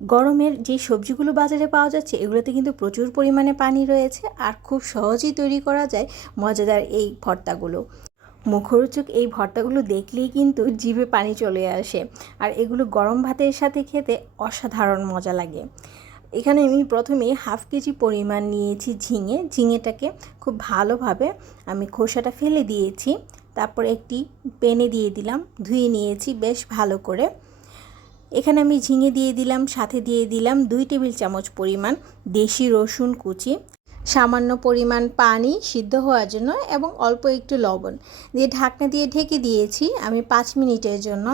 গরমের যে সবজিগুলো বাজারে পাওয়া যাচ্ছে, এগুলোতে কিন্তু প্রচুর পরিমাণে পানি রয়েছে আর খুব সহজেই তৈরি করা যায় মজাদার এই ভর্তাগুলো। মুখরোচক এই ভর্তাগুলো দেখলেই কিন্তু জিভে পানি চলে আসে আর এগুলো গরম ভাতের সাথে খেতে অসাধারণ মজা লাগে। এখানে আমি প্রথমে হাফ কেজি পরিমাণ নিয়েছি ঝিঙে। ঝিঙেটাকে খুব ভালোভাবে আমি খোসাটা ফেলে দিয়েছি। তারপর একটি পেনে দিয়ে দিলাম, ধুয়ে নিয়েছি বেশ ভালো করে। এখানে আমি ঝিঙে দিয়ে দিলাম, সাথে দিয়ে দিলাম দুই টেবিল চামচ পরিমাণ দেশি রসুন কুচি, সামান্য পরিমাণ পানি সিদ্ধ হওয়ার জন্য এবং অল্প একটু লবণ। দিয়ে ঢাকনা দিয়ে ঢেকে দিয়েছি আমি পাঁচ মিনিটের জন্য।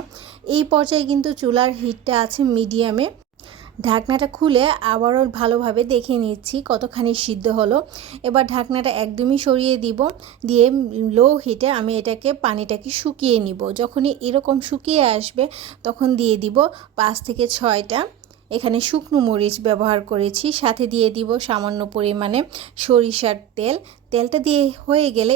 এই পর্যায়ে কিন্তু চুলার হিটটা আছে মিডিয়ামে ঢাকনাটা খুলে আবারও ভালোভাবে দেখে নিচ্ছি কতখানি সিদ্ধ হলো। এবার ঢাকনাটা একদমই সরিয়ে দিব, দিয়ে লো হিটে আমি এটাকে পানিটাকে শুকিয়ে নিব। যখনই এরকম শুকিয়ে আসবে, তখন দিয়ে দিব পাঁচ থেকে ছয়টা। এখানে শুকনো মরিচ ব্যবহার করেছি, সাথে দিয়ে দিব সামান্য পরিমাণে সরিষার তেল। তেলটা দিয়ে হয়ে গেলে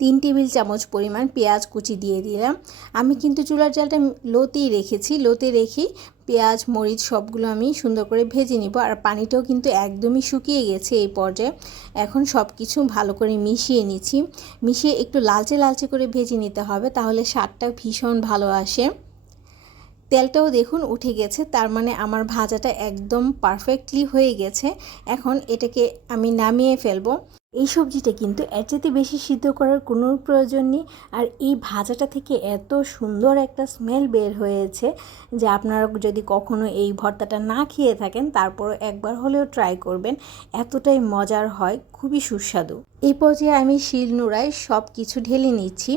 তিন টেবিল চামচ পরিমাণ পেঁয়াজ কুচি দিয়ে দিলাম। আমি কিন্তু চুলার জালটা লোতেই রেখেছি, লোতে রেখেই পেঁয়াজ, মরিচ সবগুলো আমি সুন্দর করে ভেজে নিব। আর পানিটাও কিন্তু একদমই শুকিয়ে গেছে এই পর্যায়ে। এখন সব কিছু ভালো করে মিশিয়ে নিচ্ছি। মিশিয়ে একটু লালচে লালচে করে ভেজে নিতে হবে, তাহলে স্বাদটা ভীষণ ভালো আসে। তেলটাও দেখুন উঠে গেছে, তার মানে আমার ভাজাটা একদম পারফেক্টলি হয়ে গেছে। এখন এটাকে আমি নামিয়ে ফেলব। এই সবজিটা কিন্তু এর বেশি সিদ্ধ করার কোনো প্রয়োজন নেই। আর এই ভাজাটা থেকে এত সুন্দর একটা স্মেল বের হয়েছে যে আপনারা যদি কখনো এই ভর্তাটা না খেয়ে থাকেন, তারপরও একবার হলেও ট্রাই করবেন। এতটাই মজার হয়, খুবই সুস্বাদু। এই পর্যায়ে আমি শিল নোড়ায় সব কিছু ঢেলে নিচ্ছি।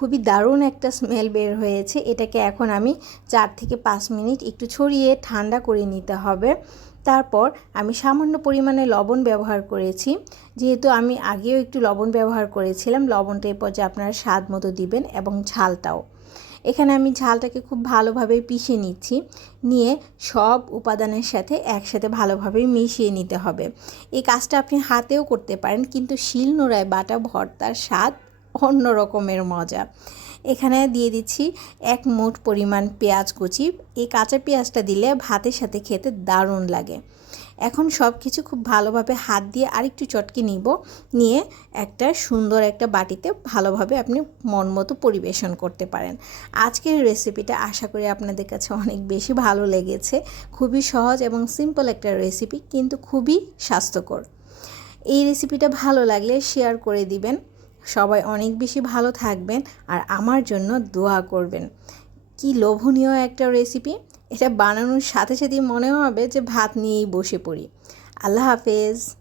খুবই দারুণ একটা স্মেল বের হয়েছে। এটাকে এখন আমি চার থেকে পাঁচ মিনিট একটু ছড়িয়ে ঠান্ডা করে নিতে হবে। তারপর আমি সামান্য পরিমাণে লবণ ব্যবহার করেছি। যেহেতু আমি আগেও একটু লবণ ব্যবহার করেছিলাম, লবণটা এ পর্যায়ে আপনারা স্বাদ মতো দিবেন এবং ঝালটাও। এখানে আমি ঝালটাকে খুব ভালোভাবে পিষে নিচ্ছি। নিয়ে সব উপাদানের সাথে একসাথে ভালোভাবে মিশিয়ে নিতে হবে। এই কাজটা আপনি হাতেও করতে পারেন, কিন্তু শিল নোড়ায় বাটা ভর্তার স্বাদ অন্য রকমের মজা। এখানে দিয়ে দিচ্ছি এক মুঠ পরিমাণ পেঁয়াজ কুচি। এই কাঁচা পেঁয়াজটা দিলে ভাতের সাথে খেতে দারুণ লাগে। এখন সব কিছু খুব ভালোভাবে হাত দিয়ে আরেকটু চটকে নিব। নিয়ে একটা সুন্দর একটা বাটিতে ভালোভাবে আপনি মন মতো পরিবেশন করতে পারেন। আজকের রেসিপিটা আশা করি আপনাদের কাছে অনেক বেশি ভালো লেগেছে। খুবই সহজ এবং সিম্পল একটা রেসিপি, কিন্তু খুবই স্বাস্থ্যকর। এই রেসিপিটা ভালো লাগলে শেয়ার করে দিবেন। সবাই অনেক বেশি ভালো থাকবেন আর আমার জন্য দোয়া করবেন। কি লোভনীয় একটা রেসিপি এটা বানানোর সাথে সাথেই মনে হবে যে ভাত নিয়েই বসে পড়ি। আল্লাহ হাফেজ।